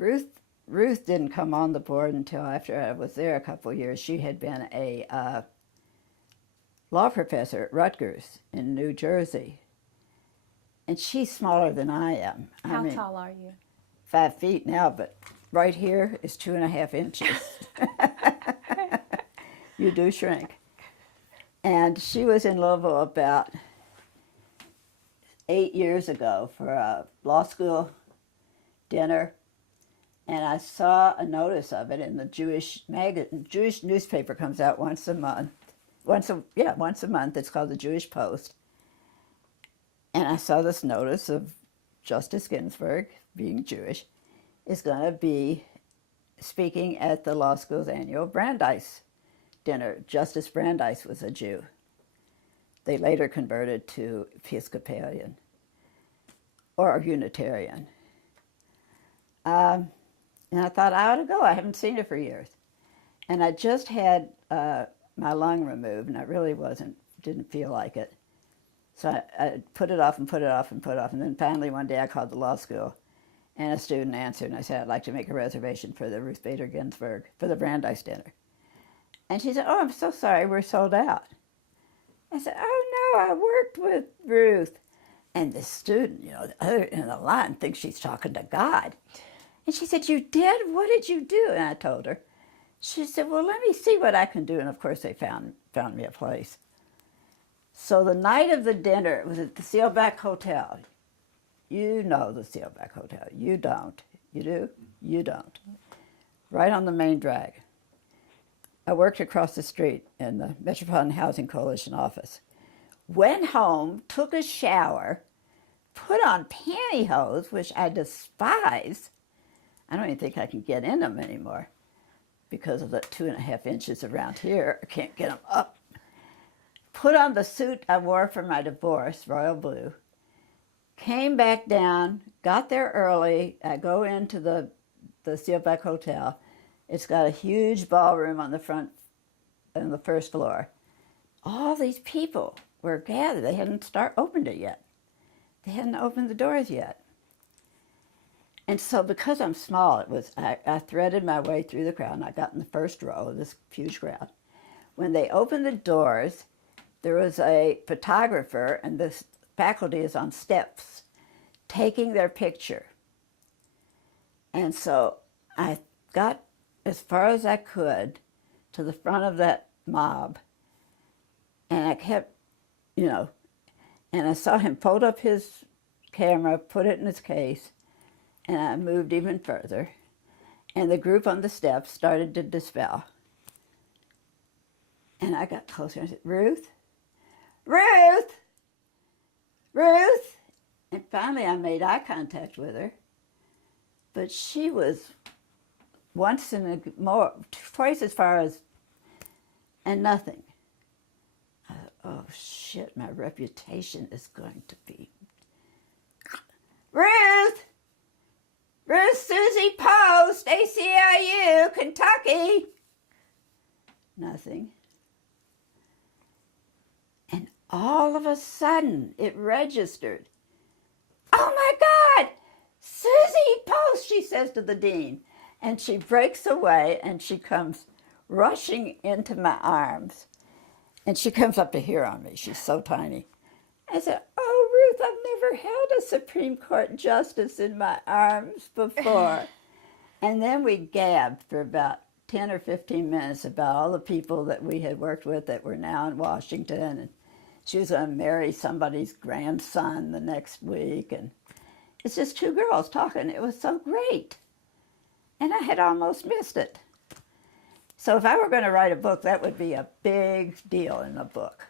Ruth didn't come on the board until after I was there a couple of years. She had been a law professor at Rutgers in New Jersey. And she's smaller than I am. How tall are you? 5 feet now, but right here is 2.5 inches. You do shrink. And she was in Louisville about 8 years ago for a law school dinner. And I saw a notice of it in the Jewish newspaper. Comes out once a month. Once a month. It's called the Jewish Post. And I saw this notice of Justice Ginsburg, being Jewish, is going to be speaking at the law school's annual Brandeis dinner. Justice Brandeis was a Jew. They later converted to Episcopalian or Unitarian. And I thought I ought to go. I haven't seen her for years. And I just had my lung removed, and I really didn't feel like it. So I put it off and put it off and put it off. And then finally one day I called the law school, and a student answered, and I said, I'd like to make a reservation for the Ruth Bader Ginsburg, for the Brandeis dinner. And she said, oh, I'm so sorry, we're sold out. I said, oh no, I worked with Ruth. And the student, the other in the line thinks she's talking to God. And she said, you did? What did you do? And I told her. She said, well, let me see what I can do. And of course they found me a place. So the night of the dinner, it was at the Seelbach Hotel. You know the Seelbach Hotel. You don't. You do? You don't. Right on the main drag. I worked across the street in the Metropolitan Housing Coalition office. Went home, took a shower, put on pantyhose, which I despise. I don't even think I can get in them anymore because of the 2.5 inches around here. I can't get them up. Put on the suit I wore for my divorce, royal blue. Came back down, got there early. I go into the Seelbach Hotel. It's got a huge ballroom on the first floor. All these people were gathered. They hadn't opened it yet. They hadn't opened the doors yet. And so because I'm small, I threaded my way through the crowd, and I got in the first row of this huge crowd. When they opened the doors, there was a photographer, and the faculty is on steps, taking their picture. And so I got as far as I could to the front of that mob, and I kept, and I saw him fold up his camera, put it in his case, and I moved even further, and the group on the steps started to dispel. And I got closer and I said, Ruth? Ruth! Ruth! And finally I made eye contact with her, but she was twice as far as, and nothing. I thought, oh shit, my reputation is going to be. Ruth! Ruth Suzy Post, ACLU, Kentucky. Nothing. And all of a sudden, it registered. Oh my God, Suzy Post, she says to the dean. And she breaks away and she comes rushing into my arms. And she comes up to here on me. She's so tiny. I said, oh, Ruth, I've never held a Supreme Court justice in my arms before. And then we gabbed for about 10 or 15 minutes about all the people that we had worked with that were now in Washington. And she was going to marry somebody's grandson the next week. And it's just two girls talking. It was so great. And I had almost missed it. So if I were going to write a book, that would be a big deal in a book.